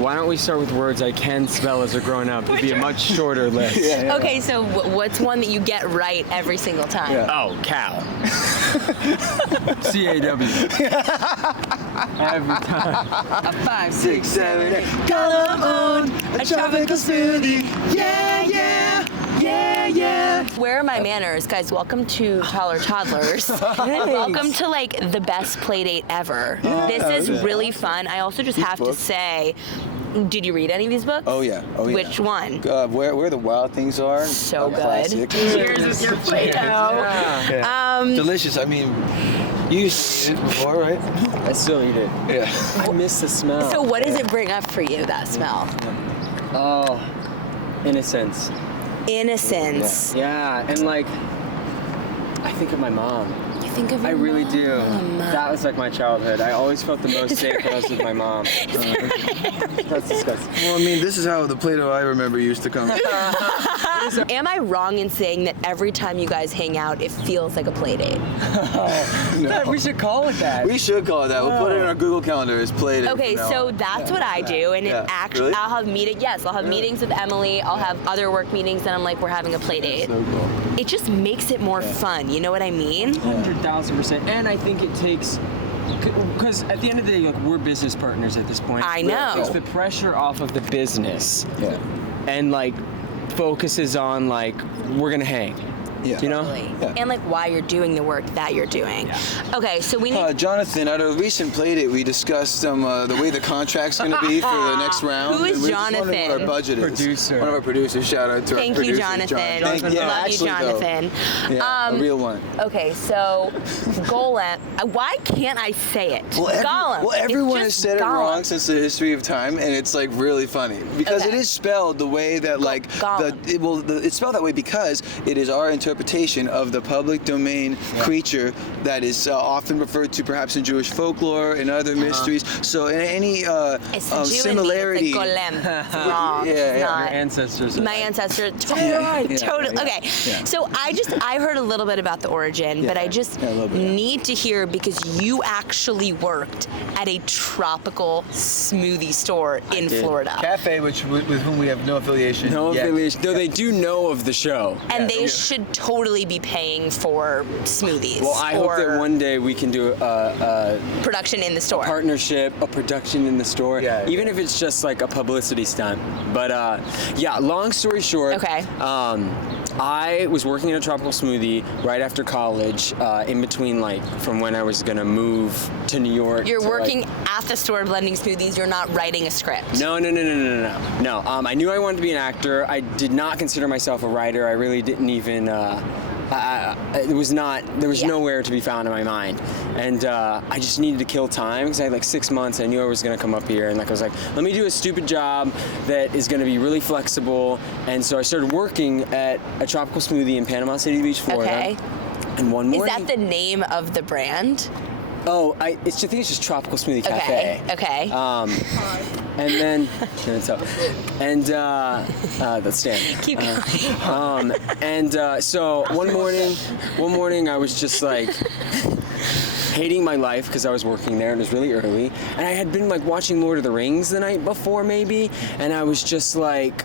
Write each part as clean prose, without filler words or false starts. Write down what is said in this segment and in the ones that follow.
why don't we start with words I can spell as a grown-up? It'd be a much shorter list. Okay, so what's one that you get right every single time? Yeah. Oh, cow. C-A-W. Every time. A 5, 6, 7, 8. Golem Owned, a tropical smoothie. Yeah, yeah, yeah, yeah. Where are my manners? Guys, welcome to Toddlers. Welcome to like the best Playdate ever. This is really fun. I also just have to say, did you read any of these books? Oh yeah. Oh yeah. Which one? Where the wild things are. So good. Classic. Cheers with your Play-Doh. Delicious. I mean, you used to eat it before, right? I still eat it. Yeah. I miss the smell. So what does it bring up for you, that smell? Oh, innocence. Innocence. Yeah, and like, I think of my mom. You think of your I really do. mom. That was like my childhood. I always felt the most safe when I was with my mom. That's disgusting. Well, I mean, this is how the Play-Doh I remember used to come. Am I wrong in saying that every time you guys hang out, it feels like a play date? Yeah, we should call it that. We should call it that. We'll put it in our Google Calendar as Play-Doh. Okay, so that's what I do, and it actually, Really? I'll have I'll have meetings with Emily. I'll have other work meetings, and I'm like, we're having a play date. So cool. It just makes it more fun. You know what I mean? 100,000%. And I think it takes, because at the end of the day, like, we're business partners at this point. I know. It takes the pressure off of the business. Yeah. And like focuses on like, we're gonna hang. Yeah. You know? Totally. Yeah. And like why you're doing the work that you're doing. Okay, so we need. Jonathan, at a recent Playdate, we discussed the way the contract's going to be for the next round. Who is and we just wondered Jonathan? what our budget is. Producer. One of our producers. Shout out to our Thank producer, you, Jonathan. Thank you. Yeah, Love you, actually, though, Jonathan. yeah, a real one. Okay, so Golem. Why can't I say it? Golem. Well, everyone has It's just said it Golem. wrong since the history of time, and it's like really funny because Okay. it is spelled the way that like Golem. it's spelled that way because it is our interpretation of the public domain creature that is often referred to perhaps in Jewish folklore and other mysteries. So in any It's the Jew similarity, in me. It's a golem. It's wrong. Yeah, It's yeah. not. Your ancestors. My ancestor, totally. Okay, so I heard a little bit about the origin, but I just Yeah, a little bit, yeah. need to hear because you actually worked at a tropical smoothie store in did. Florida. Cafe, with whom we have no affiliation. No yet. affiliation. Though they do know of the show. And they should totally be paying for smoothies. Well, I hope that one day we can do a production in the store. partnership, a production in the store, Yeah, even if it's just like a publicity stunt. But yeah, long story short, Okay. I was working at a Tropical Smoothie right after college, in between like from when I was gonna move to New York. You're to, working like, at the store blending smoothies. You're not writing a script. No. I knew I wanted to be an actor. I did not consider myself a writer. I really didn't even. There was nowhere to be found in my mind, and I just needed to kill time because I had like 6 months. I knew I was gonna come up here, and like I was like, let me do a stupid job that is gonna be really flexible. And so I started working at a Tropical Smoothie in Panama City Beach, Florida. Okay. And one Is morning. that the name of the brand? Oh, I think it's just Tropical Smoothie Cafe. Okay. And then, that's Stan. Keep going. So one morning I was just like hating my life because I was working there and it was really early, and I had been like watching Lord of the Rings the night before maybe, and I was just like,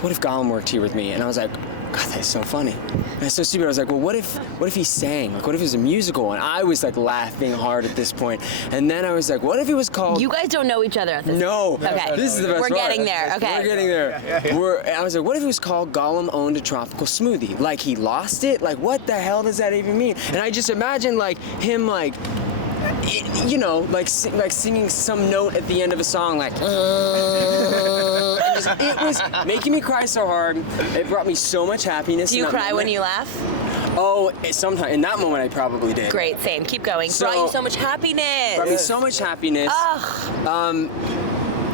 what if Gollum worked here with me? And I was like, God, that's so funny. And it's so stupid. I was like, well, what if he sang? Like, what if it was a musical? And I was like laughing hard at this point. And then I was like, what if it was called? You guys don't know each other at this No. Okay. This is the best We're part. getting there. Okay. We're getting there. I was like, what if it was called Golem Owned a Tropical Smoothie? Like he lost it? Like what the hell does that even mean? And I just imagine like him like, you know, like singing some note at the end of a song, like. It was making me cry so hard. It brought me so much happiness. Do you cry when you laugh? Oh, sometimes. In that moment, I probably did. Great, same. Keep going. So- Brought you so much happiness. Brought me so much happiness. Ugh.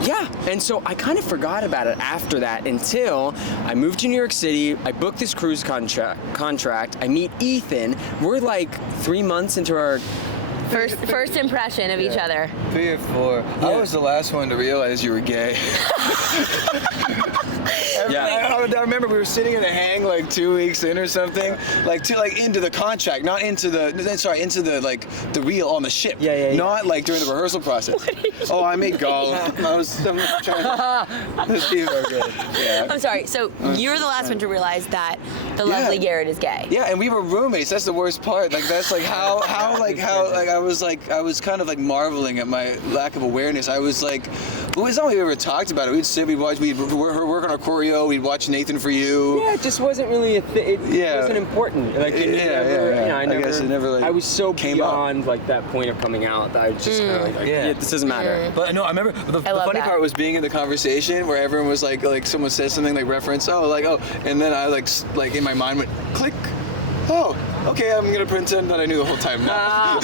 Yeah, and so I kind of forgot about it after that until I moved to New York City. I booked this cruise contract. I meet Ethan. We're like 3 months into our First impression of each other. 3 or 4. I was the last one to realize you were gay. I remember we were sitting in a hang like 2 weeks in or something, like into the contract, not into the reel on the ship. Not like during the rehearsal process. Oh, I made Golem. I'm trying to see I'm sorry. So you're the last one to realize that the lovely Garrett is gay. Yeah, and we were roommates. That's the worst part. Like that's like how I was kind of like marveling at my lack of awareness. I was like, well, it's not like we ever talked about it. We'd sit, we'd work on our choreo, we'd watch Nathan For You. Yeah, it just wasn't really a thing. It wasn't important. Like, I guess it never like, I was so beyond like that point of coming out that I was just kind of like, this doesn't matter. But no, I remember the funny part was being in the conversation where everyone was like someone said something like reference, and then I like in my mind went click. Oh, okay, I'm gonna pretend that I knew the whole time now.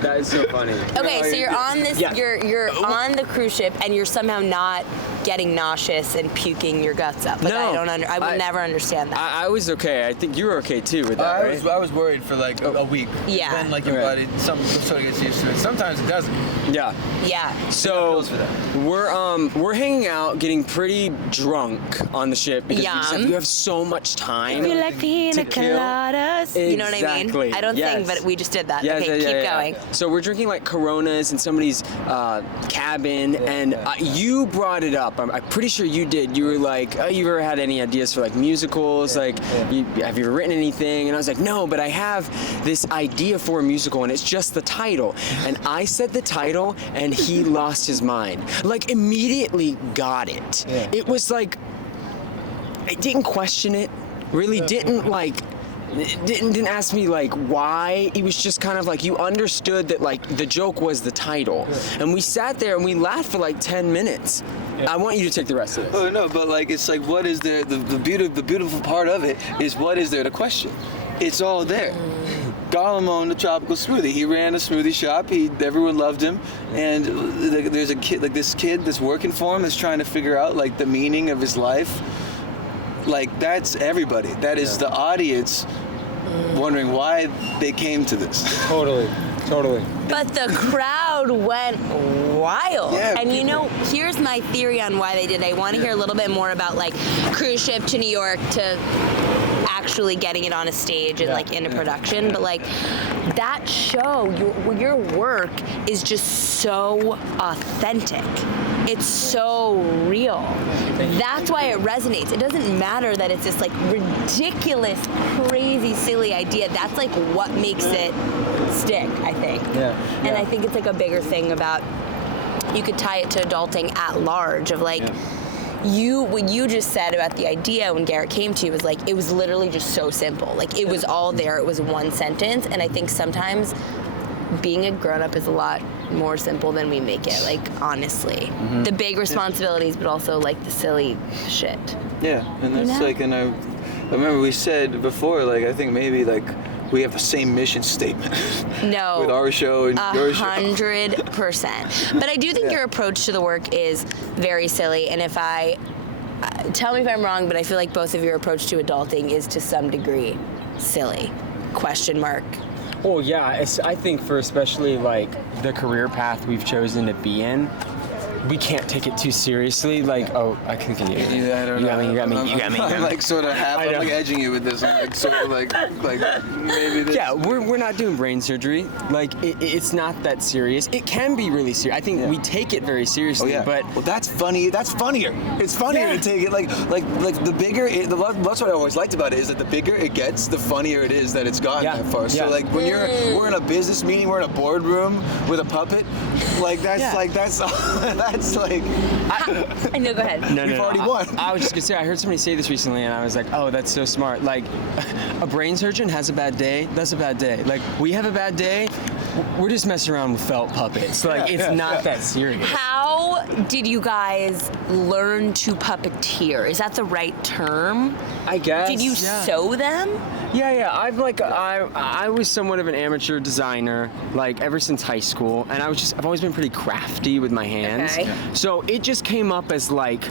That is so funny. Okay, so you're on this, you're on the cruise ship, and you're somehow not getting nauseous and puking your guts up. Like, I will never understand that. I was okay. I think you were okay too with that, right? I was worried for like a week. Yeah. Then like your body, some sort of gets used to it. Sometimes it doesn't. Yeah. Yeah. So we're hanging out, getting pretty drunk on the ship because you have so much time. We like pina coladas. Exactly. You know what I mean? I don't think, but we just did that. Yes, okay, keep going. So we're drinking like Coronas in somebody's cabin, and you brought it up. I'm pretty sure you did. You were like, "Oh, you ever had any ideas for like musicals? Have you ever written anything?" And I was like, "No, but I have this idea for a musical, and it's just the title." And I said the title, and he lost his mind. Like immediately got it. Yeah. It was like I didn't question it. Really didn't like. Didn't ask me like why. It was just kind of like you understood that like the joke was the title, and we sat there and we laughed for like 10 minutes. I want you to take the rest of this. Oh no, but like it's like what is there? The beautiful part of it is what is there to question? It's all there. Golem owned the Tropical Smoothie. He ran a smoothie shop. Everyone loved him, and there's a kid like this kid that's working for him that's trying to figure out like the meaning of his life. Like that's everybody. That is the audience wondering why they came to this. Totally. But the crowd went wild. Yeah, and you know, here's my theory on why they did. I want to hear a little bit more about like cruise ship to New York to actually getting it on a stage and like into production. But like that show, your work is just so authentic. It's so real. That's why it resonates. It doesn't matter that it's this like ridiculous, crazy, silly idea. That's like what makes it stick, I think. And I think it's like a bigger thing about, you could tie it to adulting at large of like, what you just said about the idea when Garrett came to you was like, it was literally just so simple. Like it was all there. It was one sentence. And I think sometimes being a grown-up is a lot more simple than we make it, like honestly. The big responsibilities, but also like the silly shit. Yeah, and that's like, and I remember we said before, like I think maybe like we have the same mission statement. No. With our show and your show. 100%. But I do think your approach to the work is very silly, and if tell me if I'm wrong, but I feel like both of your approach to adulting is to some degree silly. Question mark. Oh yeah, I think for especially like the career path we've chosen to be in, we can't take it too seriously. Like, I can continue. Yeah, I don't know. You got me. I'm like sort of I'm like edging you with this. I'm like sort of like maybe this. Yeah, we're not doing brain surgery. Like, it's not that serious. It can be really serious. I think we take it very seriously. Oh, yeah. But well, that's funny. That's funnier. It's funnier to take it like the bigger. That's what I always liked about it is that the bigger it gets, the funnier it is that it's gotten that far. So like when we're in a business meeting, we're in a boardroom with a puppet. Like that's like. I know. Go ahead. We've already won. I was just gonna say, I heard somebody say this recently, and I was like, oh, that's so smart. Like, a brain surgeon has a bad day. That's a bad day. Like, we have a bad day. We're just messing around with felt puppets. Like, it's not that serious. How did you guys learn to puppeteer? Is that the right term? I guess. Did you sew them? Yeah. I was somewhat of an amateur designer, like ever since high school, and I've always been pretty crafty with my hands. Okay. So it just came up as like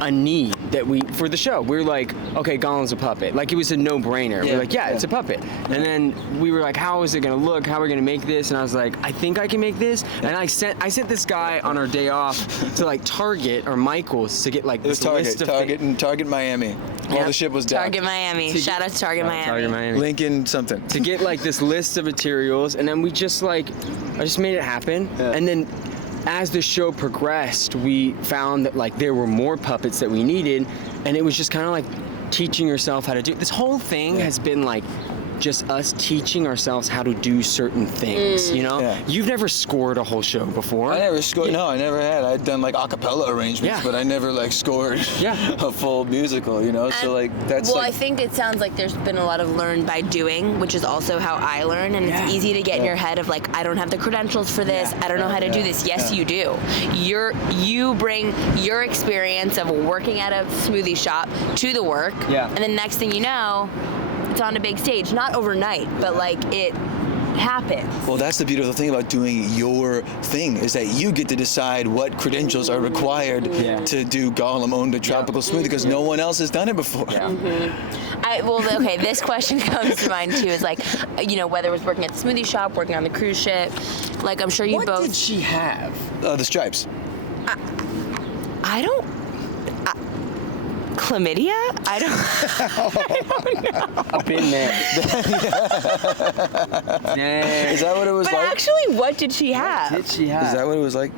a need that for the show. We were like, okay, Golem's a puppet. Like, it was a no-brainer. We were like, yeah, it's a puppet. And then we were like, how is it gonna look? How are we gonna make this? And I was like, I think I can make this. And I sent this guy on our day off to like Target or Michael's to get like this list of Target Miami. All the ship was down. Target Miami. Shout out to Target Miami. Target Miami. Lincoln something. To get like this list of materials, and then I just made it happen. Yeah. And then as the show progressed, we found that like there were more puppets that we needed, and it was just kind of like teaching yourself how to do. This whole thing has been like just us teaching ourselves how to do certain things, you know? Yeah. You've never scored a whole show before. I never scored. No, I never had. I'd done like a cappella arrangements, but I never like scored a full musical, you know? So like that's I think it sounds like there's been a lot of learn by doing, which is also how I learn, and it's easy to get in your head of like, I don't have the credentials for this, I don't know how to do this. Yes, you do. You bring your experience of working at a smoothie shop to the work, and then next thing you know, it's on a big stage. Not overnight, but like it happens. Well, that's the beautiful thing about doing your thing, is that you get to decide what credentials are required to do Golem Owned a Tropical Smoothie, because no one else has done it before. Okay, this question comes to mind too, is like, you know, whether it was working at the smoothie shop, working on the cruise ship, like I'm sure you both. What did she have? The stripes. I don't. Chlamydia? I don't know. I've been there. Is that what it was but like? But actually, what did she have? What did she have? Is that what it was like?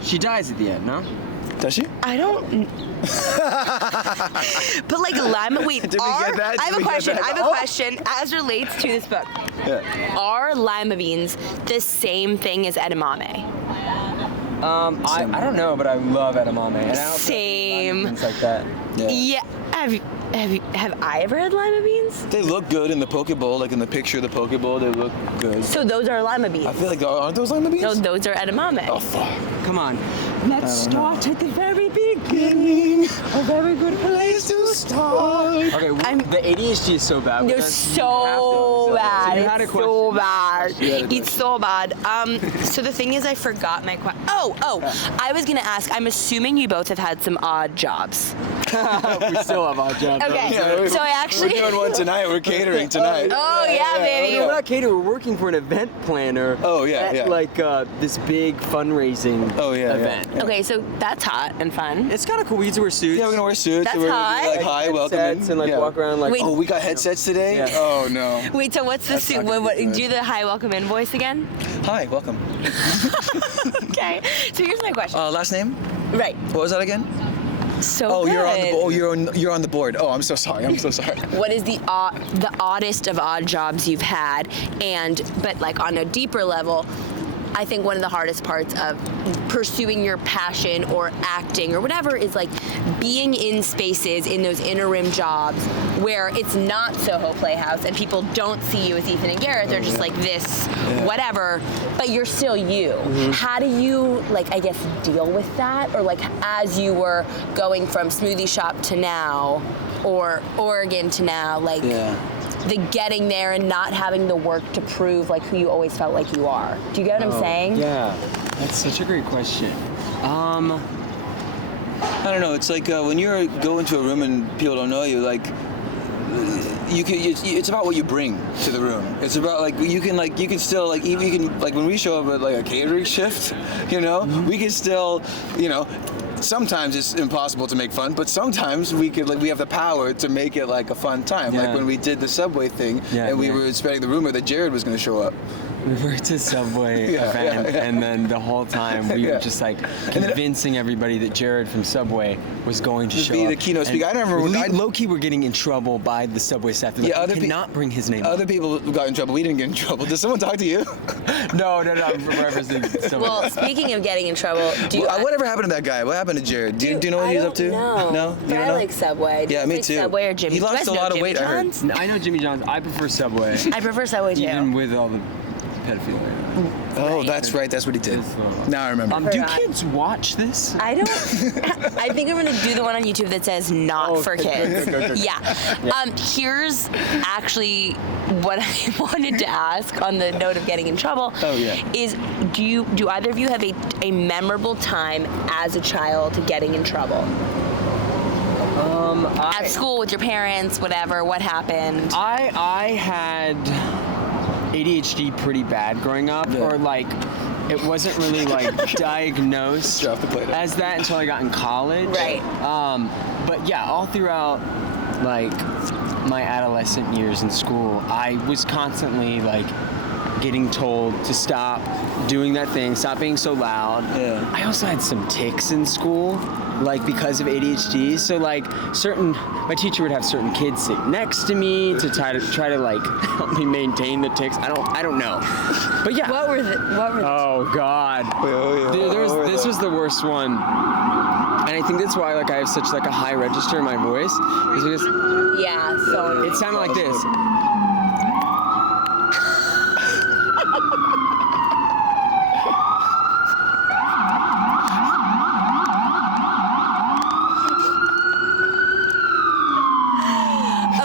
She dies at the end, no? Does she? I don't. But like lima. Wait, Did we get that? I have a question. I have a question as relates to this book. Yeah. Are lima beans the same thing as edamame? I don't know, but I love edamame. And I Same. Things like that. Yeah. Have I ever had lima beans? They look good in the poke bowl, like in the picture of the poke bowl. They look good. So those are lima beans. I feel like aren't those lima beans? No, those are edamame. Oh fuck! Come on. Let's start at the very beginning. A very good place to start. Okay, the ADHD is so bad. They're so bad. So you had a It's so bad. Yeah, It's so bad. So the thing is, I forgot my question. I was gonna ask. I'm assuming you both have had some odd jobs. We still have odd jobs. Okay. Yeah, So I actually. We're doing one tonight. We're catering tonight. Oh yeah, baby. We're not catering. We're working for an event planner. Oh, yeah, at, yeah. like this big fundraising event. Yeah. Okay, so that's hot and fun. It's kind of cool. We get to wear suits. Yeah, we're gonna wear suits. That's and we're hot. gonna be like, hi, welcome in. And like walk around like. Wait. Oh, we got headsets today? Yeah. Oh no. Wait, so what's the That's suit? not gonna What, be good. do the hi, welcome in voice again? Hi, welcome. Okay. So here's my question. Last name? Right. What was that again? So Oh, good. you're on the board. Oh, I'm so sorry. I'm so sorry. What is the oddest of odd jobs you've had? But like on a deeper level, I think one of the hardest parts of pursuing your passion or acting or whatever is like being in spaces in those interim jobs where it's not Soho Playhouse and people don't see you as Ethan and Garrett. They're just like this, whatever, but you're still you. How do you, like, I guess, deal with that? Or like as you were going from smoothie shop to now, or Oregon to now, like, the getting there and not having the work to prove like who you always felt like you are. Do you get what I'm saying? Yeah, that's such a great question. I don't know. It's like when you go into a room and people don't know you, like it's about what you bring to the room. It's about like you can still like even you can like when we show up at like a catering shift, you know, we can still, you know. Sometimes it's impossible to make fun, but sometimes we have the power to make it like a fun time. Like when we did the Subway thing, and we were spreading the rumor that Jared was going to show up. We were at a Subway event, and then the whole time we were just like convincing everybody that Jared from Subway was going to show be up. the keynote speaker. I remember low-key we're getting in trouble by the Subway staff. They're like, you cannot bring his name up. Other people got in trouble. We didn't get in trouble. Did someone talk to you? No, I'm referencing Subway. Well, speaking of getting in trouble, whatever happened to that guy? What happened to Jared? Do you know what he's up to? No. You But don't I know? like Subway. Do Yeah, you me like too. Subway or Jimmy? He lost Do you a guys lot know of weight, Jimmy I heard. John's? I know Jimmy John's. I prefer Subway. I prefer Subway too. Even with all the pedophilia. Oh, that's right. That's what he did. Now I remember. Do kids watch this? I don't. I think I'm gonna do the one on YouTube that says "not for kids." Good. Yeah. Here's actually what I wanted to ask on the note of getting in trouble. Oh, yeah. Is do either of you have a memorable time as a child getting in trouble? At school with your parents, whatever. What happened? I had ADHD pretty bad growing up, or like it wasn't really like diagnosed Drop the plate. as that until I got in college. Right. But yeah, all throughout like my adolescent years in school, I was constantly like getting told to stop doing that thing, stop being so loud. Yeah. I also had some tics in school, like because of ADHD. So like my teacher would have certain kids sit next to me to try to like help me maintain the tics. I don't know. But yeah. What were the? Oh God. This was the worst one. And I think that's why like I have such like a high register in my voice, is because Yeah. So it sounded like this.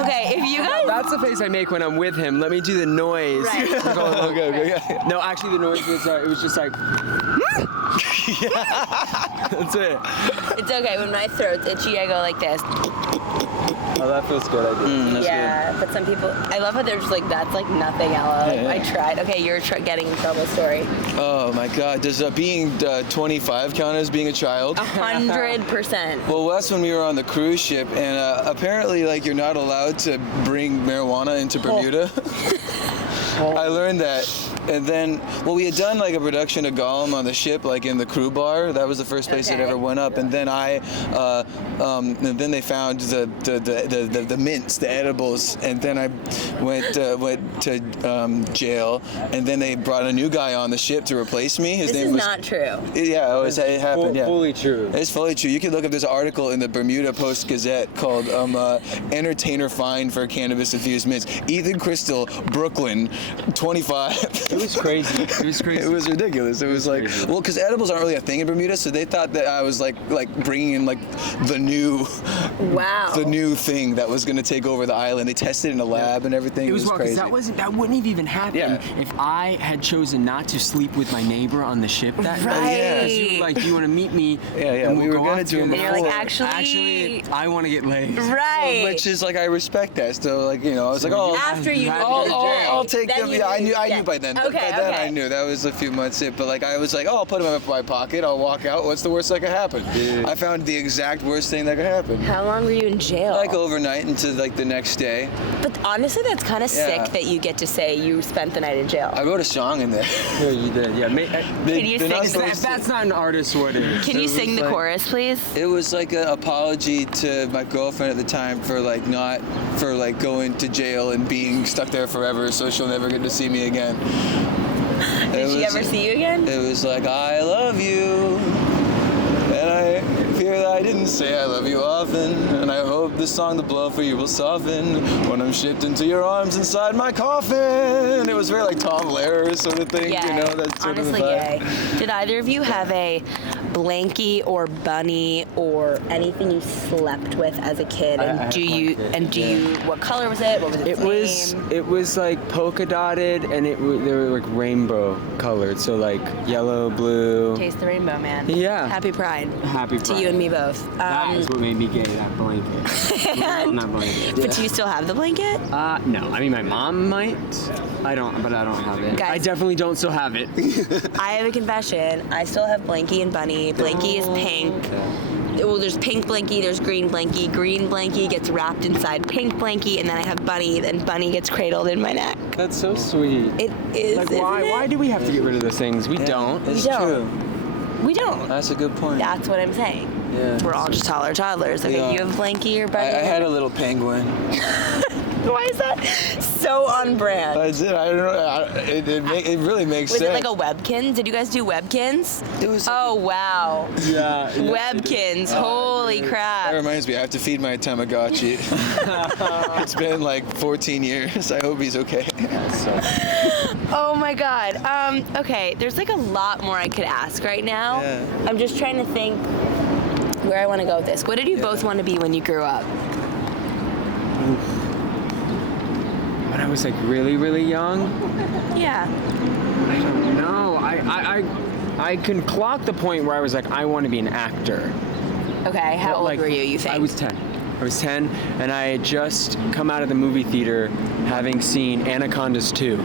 okay, if you guys. That's the face I make when I'm with him. Let me do the noise. Right. Okay. No, actually the noise was it was just like that's it. It's okay. When my throat's itchy, I go like this. Oh, that feels good. I did. Yeah, but some people, I love how they're just like, that's like nothing, Ella. Like, Yeah. I tried. Okay, you're getting in trouble story. Oh my God. Does being 25 count as being a child? 100%. Well, that's when we were on the cruise ship, and apparently, like, you're not allowed to bring marijuana into Bermuda. I learned that. And then, well, we had done like a production of Golem on the ship, like in the crew bar. That was the first place it Okay. ever went up. And then and then they found the mints, the edibles. And then I went to jail. And then they brought a new guy on the ship to replace me. His This name is was. not true. Yeah, it happened. Yeah. Fully true. It's fully true. You can look up this article in the Bermuda Post-Gazette called "Entertainer Fined for Cannabis Infused Mints." Ethan Crystal, Brooklyn, 25. It was crazy. It was crazy. It was ridiculous. It was like, crazy. well, because edibles aren't really a thing in Bermuda, so they thought that I was like bringing in like the new thing that was going to take over the island. They tested it in a lab and everything. It was crazy. that wouldn't have even happened if I had chosen not to sleep with my neighbor on the ship that Right. night. Yeah. You were like, do you want to meet me? Yeah. And We we'll were go gonna off do it together. And you're like, before. actually, I want to get laid. right. Which is like, I respect that. So like, you know, I was like, oh. After you I'll- moved to jail. I'll take Then them. you Yeah, I moved- knew by then. Okay, By then okay. I knew. That was a few months in. But like, I was like, oh, I'll put them in my pocket. I'll walk out. What's the worst that could happen? I found the exact worst thing that could happen. How long were you in jail? Like overnight into like the next day. But honestly, that's kind of Yeah. sick that you get to say you spent the night in jail. I wrote a song in there. Yeah, you did. Yeah. Can you they're not sing supposed If that's not an artist, what is? Can you sing the chorus, please? It was like an apology to my girlfriend at the time for going to jail and being stuck there forever, so she'll never get to see me again. Did she ever see you again? It was like, I love you, and I fear that I didn't say I love you often, and I hope this song, The Blow for You, will soften when I'm shipped into your arms inside my coffin. It was very like Tom Lehrer sort of thing, Yay. you know, that's sort Honestly, of the yay. vibe. Did either of you have a blankie or bunny or anything you slept with as a kid? I And had do a you? blanket, And do yeah. you? What color was it? What was its name? It was like polka dotted, and they were like rainbow colored, so like yellow, blue. Taste the rainbow, man. Yeah. Happy Pride. Happy To you and me both. That is what made me gay. That blanket. That blanket. But do you still have the blanket? No. I mean, my mom might. I don't have it. Guys. I definitely don't still have it. I have a confession. I still have Blankie and Bunny. Blankie is pink. Well, there's pink Blankie, there's green Blankie. Green Blankie gets wrapped inside pink Blankie, and then I have Bunny, and Bunny gets cradled in my neck. That's so sweet. It is, Like, isn't it? why do we have to get rid of those things? We don't. It's We don't. true. We don't. That's a good point. That's what I'm saying. Yeah. We're all just toddlers. Okay, Yeah. you have Blankie or I Bunny? had a little penguin. Why is that so on brand? I did. I don't know. It really makes Was sense. it like a Webkins? Did you guys do Webkins? It was. Oh, wow. Yeah. Webkins. Holy That crap. reminds me, I have to feed my Tamagotchi. It's been like 14 years. I hope he's okay. Oh my god. Okay, there's like a lot more I could ask right now. Yeah. I'm just trying to think where I want to go with this. What did you both want to be when you grew up? When I was like really, really young, Yeah. I don't know. I can clock the point where I was like, I want to be an actor. Okay, how But, old like, were you think? I was 10. I was 10, and I had just come out of the movie theater having seen Anacondas 2.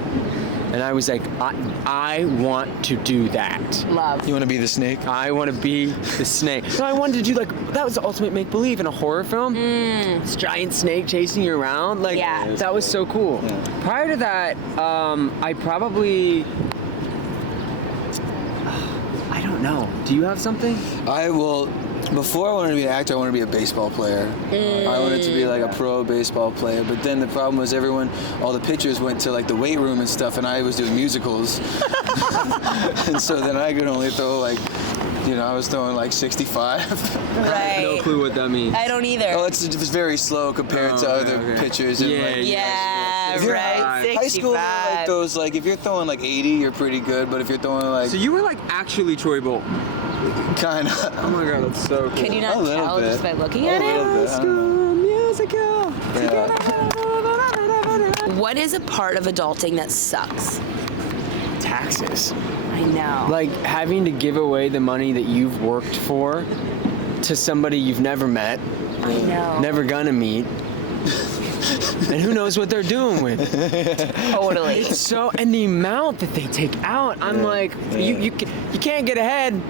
And I was like, I want to do that. Love. You want to be the snake? I want to be the snake. So I wanted to do that was the ultimate make-believe in a horror film. This giant snake chasing you around. Like, Yeah. that was so cool. Yeah. Prior to that, I probably, I don't know. Do you have something? Before I wanted to be an actor, I wanted to be a baseball player. I wanted to be like a pro baseball player. But then the problem was all the pitchers went to like the weight room and stuff, and I was doing musicals. And so then I could only throw I was throwing like 65. Right. No clue what that means. I don't either. Oh, it's very slow compared to other pitchers. And, Yeah, like, yeah, if you're right. 65. high school, like those, like if you're throwing like 80, you're pretty good. But if you're throwing like So you were like actually Troy Bolt. kind of Oh my god, that's so cool. Could you not a little tell bit. just by looking a at little it? bit, I don't know. Musical. Yeah. What is a part of adulting that sucks? Taxes. I know. Like having to give away the money that you've worked for to somebody you've never met, I know. never gonna meet, and who knows what they're doing with. Totally. So, and the amount that they take out, I'm like, you can't get ahead.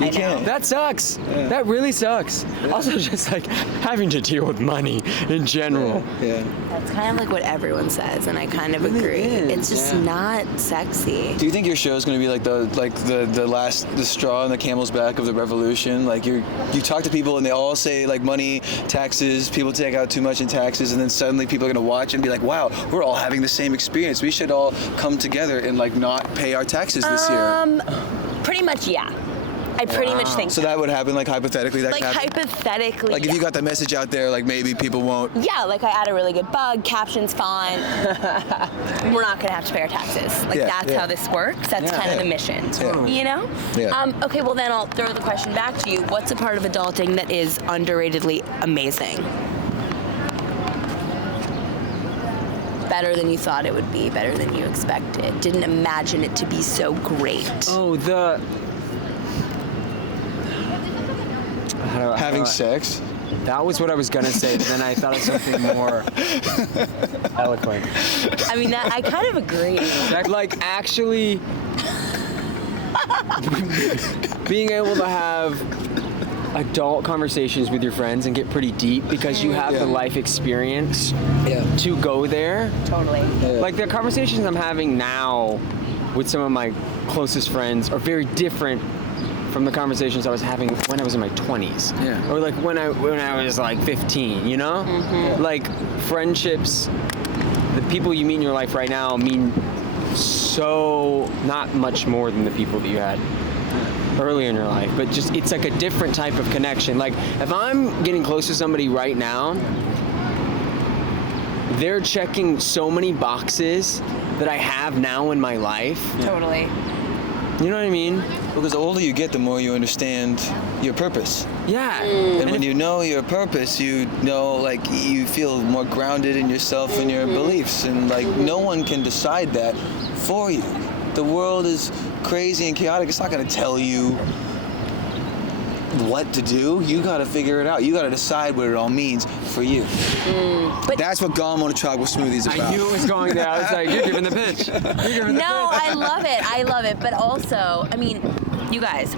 I know. That sucks. That really sucks. Also, just like having to deal with money in general. Yeah. That's kind of like what everyone says, and I kind of agree. is, It's just not sexy. Do you think your show is going to be like the straw in the camel's back of the revolution? Like you talk to people and they all say like money, taxes, people take out too much in taxes, and then suddenly people are going to watch and be like, wow, we're all having the same experience. We should all come together and like not pay our taxes this year. Pretty much, yeah. I pretty much think So that would happen, like hypothetically, that like could happen? hypothetically. Like if you got the message out there, like maybe people won't. Yeah, like I add a really good bug, caption's fine. We're not gonna have to pay our taxes. Like Yeah, that's yeah. how this works. That's kind of the mission. Yeah. You know? Yeah. Okay, well then I'll throw the question back to you. What's a part of adulting that is underratedly amazing? Better than you thought it would be, better than you expected. Didn't imagine it to be so great. Oh, Having sex. That was what I was gonna say, but then I thought of something more eloquent. I mean, I kind of agree. Like actually being able to have adult conversations with your friends and get pretty deep because you have the life experience to go there. Totally. Like the conversations I'm having now with some of my closest friends are very different from the conversations I was having when I was in my 20s. Yeah. Or like when I was like 15, you know? Like friendships, the people you meet in your life right now mean so not much more than the people that you had earlier in your life, but just it's like a different type of connection. Like if I'm getting close to somebody right now, they're checking so many boxes that I have now in my life. Totally. You know what I mean? Because the older you get, the more you understand your purpose. Yeah. And when you know your purpose, you know, like, you feel more grounded in yourself and your beliefs. And, like, no one can decide that for you. The world is crazy and chaotic. It's not going to tell you what to do. You got to figure it out. You got to decide what it all means for you. But That's what Golem Owned Tropical Smoothie is about. I knew it was going there. I was like, you're giving the pitch. You're giving the no, pitch. I love it. I love it. But also, I mean, you guys,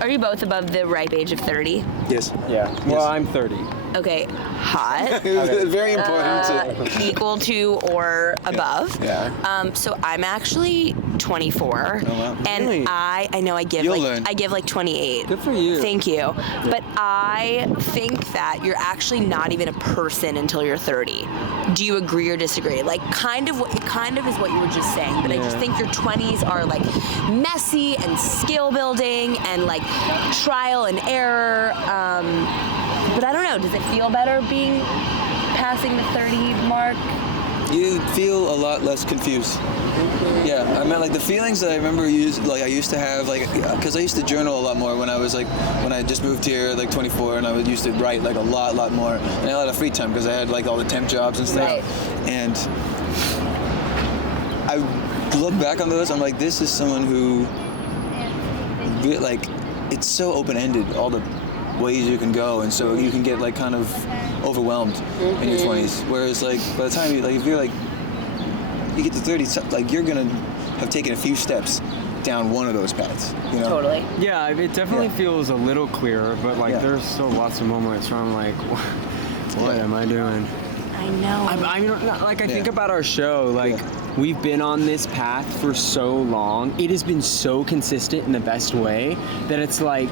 are you both above the ripe age of 30? Yes. Yeah. Well, I'm 30. Okay, hot. Very important. Equal to or above. Yeah. So I'm actually 24. Oh, wow. And Really? I know I give You'll like learn. I give like 28. Good for you. Thank you. But I think that you're actually not even a person until you're 30. Do you agree or disagree? Like it kind of is what you were just saying, but I just Yeah. think your 20s are like messy and skill building and like trial and error. But I don't know, does it feel better being passing the 30 mark? You feel a lot less confused. Yeah, I mean, like the feelings that I remember I used to have, like, because I used to journal a lot more when I was like, when I just moved here, like 24, and I used to write like a lot more, and I had a lot of free time because I had like all the temp jobs and stuff. Right. And I look back on those, I'm like, this is someone who, like, it's so open-ended, all the ways you can go, and so you can get like kind of overwhelmed in your 20s. Whereas like by the time you like, if you're like, you get to 30, like you're gonna have taken a few steps down one of those paths, you know? Totally. Yeah, it definitely Yeah. feels a little clearer, but like Yeah. there's still lots of moments where I'm like, what am I doing? I know. I mean, like I think Yeah. about our show, like Yeah. we've been on this path for so long. It has been so consistent in the best way that it's like,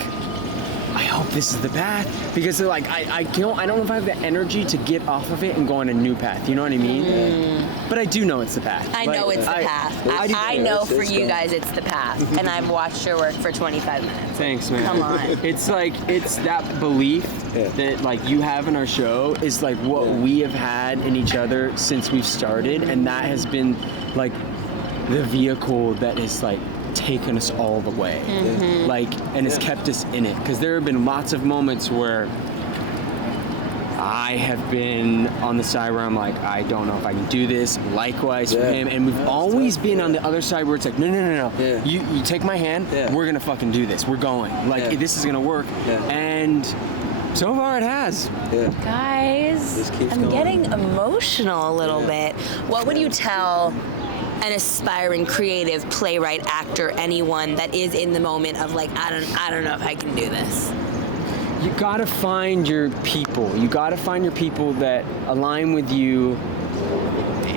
I hope this is the path, because like I don't know if I have the energy to get off of it and go on a new path. You know what I mean? But I do know it's the path. I Like, know it's the path. do I too. know for it's you fun. guys it's the path. And I've watched your work for 25 minutes. Thanks, man. Come on. It's like, it's that belief Yeah. that like you have in our show is like what we have had in each other since we've started, and that has been like the vehicle that has like taken us all the way, like, and has kept us in it. Because there have been lots of moments where I have been on the side where I'm like, I don't know if I can do this. Likewise for Yeah. him, and we've Yeah, it's always tough. been on the other side where it's like, no. Yeah. You take my hand. Yeah. We're gonna fucking do this. We're going. Like Yeah. this is gonna work. Yeah. And so far it has. Yeah. Guys, Just keeps I'm going. getting emotional a little bit. What would you tell an aspiring creative playwright, actor, anyone that is in the moment of like, I don't know if I can do this? You gotta find your people. You gotta find your people that align with you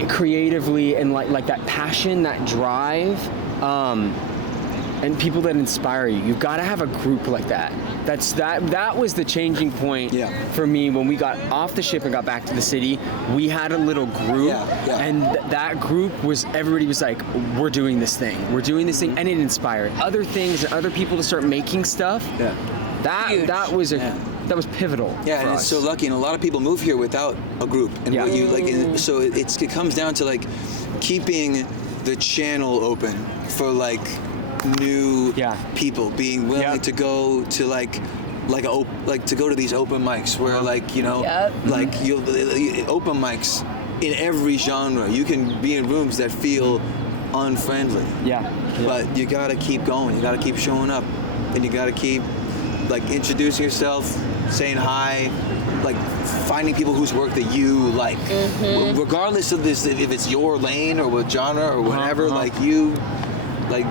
creatively, and like that passion, that drive, and people that inspire you. You've gotta have a group like that. That was the changing point Yeah. for me when we got off the ship and got back to the city. We had a little group, Yeah. and that group was, everybody was like, we're doing this thing, and it inspired other things and other people to start making stuff. Yeah. That was pivotal. Yeah, for and it's us. so lucky, and a lot of people move here without a group. And Yeah. what you like, and so it comes down to like keeping the channel open for like new Yeah. people, being willing Yeah. to go to like to go to these open mics where like, you know, Yep. like you'll open mics in every genre. You can be in rooms that feel unfriendly. Yeah. But you gotta keep going. You gotta keep showing up, and you gotta keep like introducing yourself, saying hi, like finding people whose work that you like, regardless of this, if it's your lane or what genre or whatever. Like you, like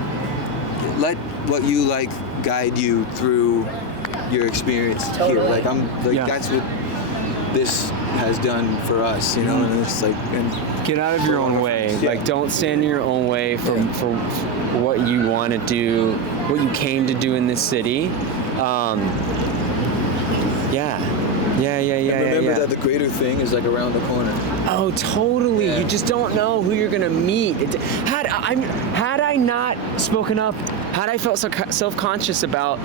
let what you like guide you through your experience here. Totally. Like Yeah. that's what this has done for us, you know. And it's like, and Get out of your own way. Yeah. Like, don't stand in your own way for what you want to do, what you came to do in this city. and remember that the greater thing is like around the corner. Oh, totally. Yeah. You just don't know who you're gonna meet. Had I not spoken up, had I felt so self-conscious about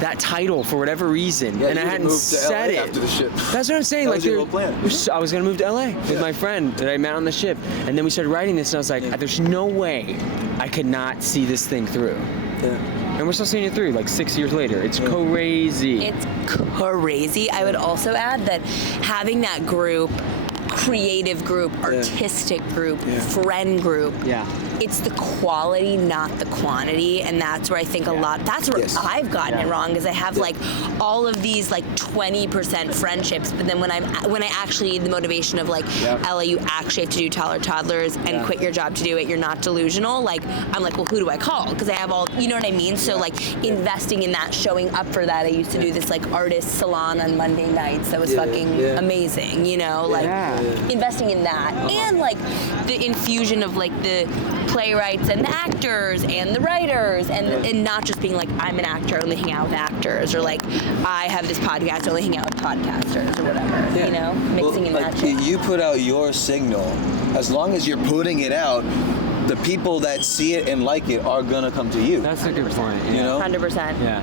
that title for whatever reason, Yeah, and I you hadn't moved to said LA it. after the ship. That's what I'm saying. That Like, was your there- whole plan. I was gonna move to LA with my friend that I met on the ship, and then we started writing this, and I was like, there's no way I could not see this thing through. Yeah. And we're still seeing it through, like 6 years later. It's crazy. It's crazy. I would also add that having that group, creative group, artistic group, friend group, it's the quality, not the quantity, and that's where I think that's where I've gotten it wrong, because I have like all of these like 20% friendships, but then when I actually need the motivation of like, Ella, you actually have to do Toddlers and quit your job to do it, you're not delusional, like I'm like, well, who do I call? Because I have all, you know what I mean? So like investing in that, showing up for that. I used to do this like artist salon on Monday nights that was fucking amazing, you know, like investing in that, and like the infusion of like the playwrights and the actors and the writers, and not just being like, I'm an actor, only hang out with actors, or like, I have this podcast, only hang out with podcasters, or whatever, you know, mixing and matching. You put out your signal. As long as you're putting it out, the people that see it and like it are gonna come to you. That's a good point. Yeah. You know? 100%. Yeah.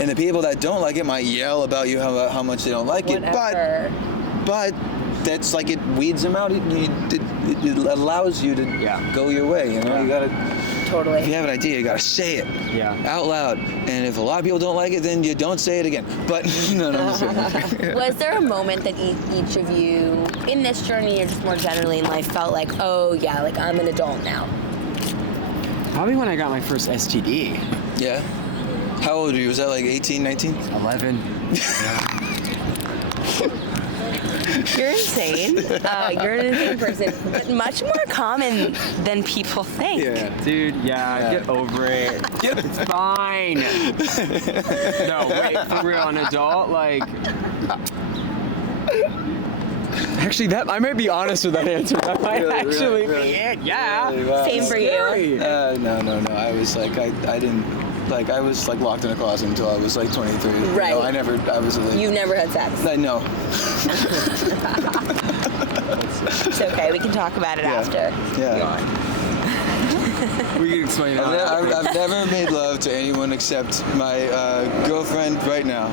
And the people that don't like it might yell about you how much they don't like Whatever. it, but that's like it weeds them out. It allows you to go your way. You know, you gotta. Totally. If you have an idea, you gotta say it out loud. And if a lot of people don't like it, then you don't say it again. But no, I'm just kidding. Was there a moment that each of you, in this journey or just more generally in life, felt like, oh yeah, like I'm an adult now? Probably when I got my first STD. Yeah. How old were you? Was that like 18, 19? 11. You're insane. You're an insane person, but much more common than people think. Yeah. Dude, get over it. It's fine. No, wait, for real, an adult, like... Actually, I might be honest with that answer. That might Really? be it. Yeah. Really? Wow. Same for you. No. I was like, I didn't, like, I was like locked in a closet until I was like 23. Right. No, I was a late. You've never had sex. No. It's okay. We can talk about it after. Yeah. We can explain it. I've never made love to anyone except my girlfriend right now,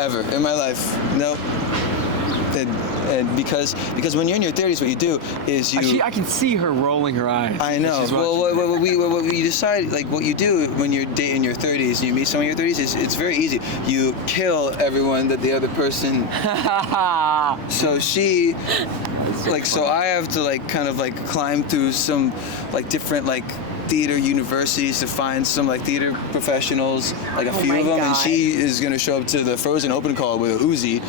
ever in my life. Nope. And because when you're in your 30s, what you do is I can see her rolling her eyes. I know. Well, what we decide, like what you do when you're dating your 30s, and you meet someone in your 30s, it's very easy. You kill everyone that the other person. So she, like, so I have to like kind of like climb through some like different like theater universities to find some like theater professionals, like a few of them, and she is gonna show up to the Frozen open call with a Uzi.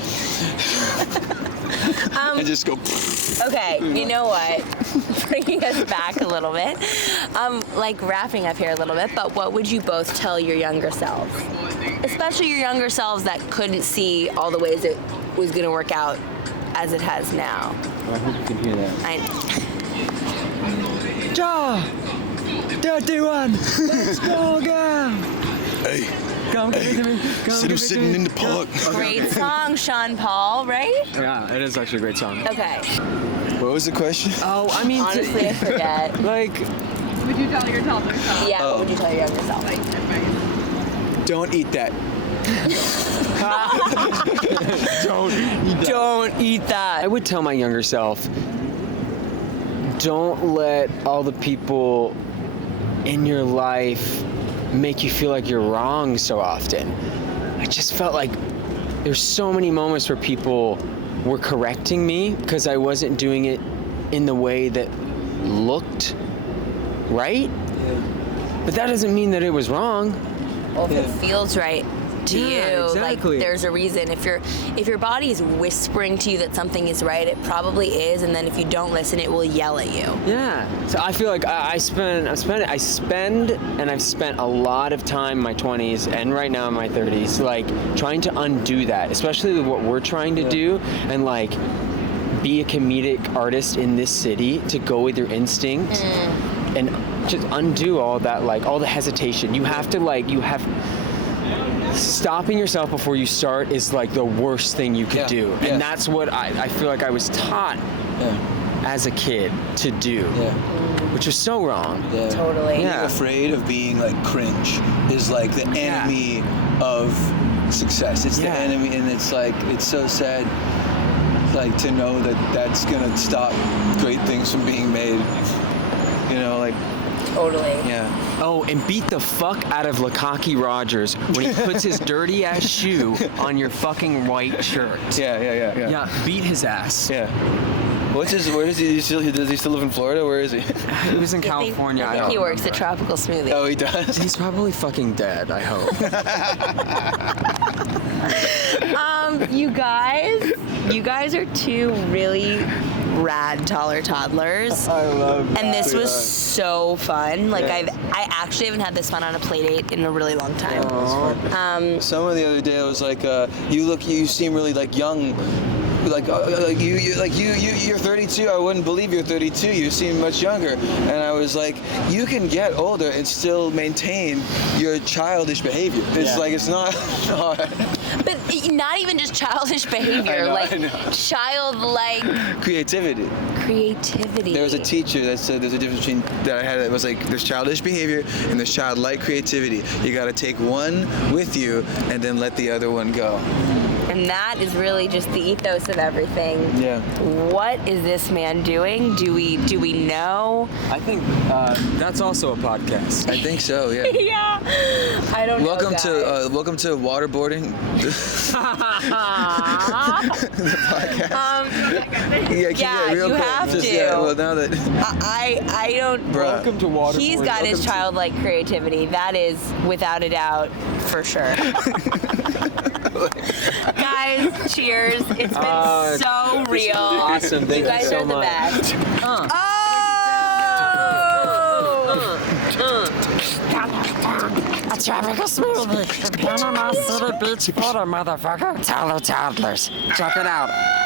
And just go. Okay, you know what? Bringing us back a little bit, like wrapping up here a little bit, but what would you both tell your younger selves? Especially your younger selves that couldn't see all the ways it was gonna work out as it has now. Oh, I hope you can hear that. Ja! 31! Let's go, girl! Hey. Come give it to me. Instead of sitting in the park. Great song, Sean Paul, right? Yeah, it is actually a great song. Okay. What was the question? Oh, I mean, Honestly, I forget. like, Would you tell your toddler self? Yeah, what would you tell your younger self? Don't eat that. don't eat that. I would tell my younger self, don't let all the people in your life make you feel like you're wrong so often. I just felt like there's so many moments where people were correcting me because I wasn't doing it in the way that looked right. Yeah. But that doesn't mean that it was wrong. Well, if it feels right to you, exactly. like there's a reason. If your body is whispering to you that something is right, it probably is, and then if you don't listen, it will yell at you. Yeah. So I feel like I've spent a lot of time in my 20s and right now in my 30s, like trying to undo that, especially with what we're trying to do, and like be a comedic artist in this city, to go with your instinct and just undo all that, like all the hesitation. You have to stopping yourself before you start is like the worst thing you could do. And that's what I feel like I was taught as a kid to do, which is so wrong. Yeah. Totally. Being afraid of being like cringe is like the enemy of success. It's the enemy, and it's like, it's so sad, like to know that that's gonna stop great things from being made. You know, like. Totally. Yeah. Oh, and beat the fuck out of Lukaku Rogers when he puts his dirty ass shoe on your fucking white shirt. Yeah. Yeah, beat his ass. Yeah. Where does he still live in Florida? Where is he? He was in California. I think he works at Tropical Smoothie. Oh, he does? He's probably fucking dead, I hope. You guys are two really rad toddlers. I love that. And this was so fun. Like I actually haven't had this fun on a Playdate in a really long time. Someone the other day was like, you seem really like young you're 32. I wouldn't believe you're 32. You seem much younger. And I was like, you can get older and still maintain your childish behavior. It's like it's not hard. But not even just childish behavior, I know. childlike Creativity. creativity. There was a teacher that said there's a difference between that I had. It was like there's childish behavior and there's childlike creativity. You got to take one with you and then let the other one go. And that is really just the ethos of everything. Yeah. What is this man doing? Do we know? I think that's also a podcast. I think so. Yeah. Yeah. I don't Welcome know. welcome to waterboarding. The podcast. You have to. Well, now that I don't. Bruh. Welcome to Waterboard. He's got his Welcome to- childlike creativity. That is without a doubt for sure. Guys, cheers. It's been so real. Awesome. Thank You guys so are the much. best. A tropical smoothie. Panama City Beach Florida, motherfucker. Toddlers. Check it out.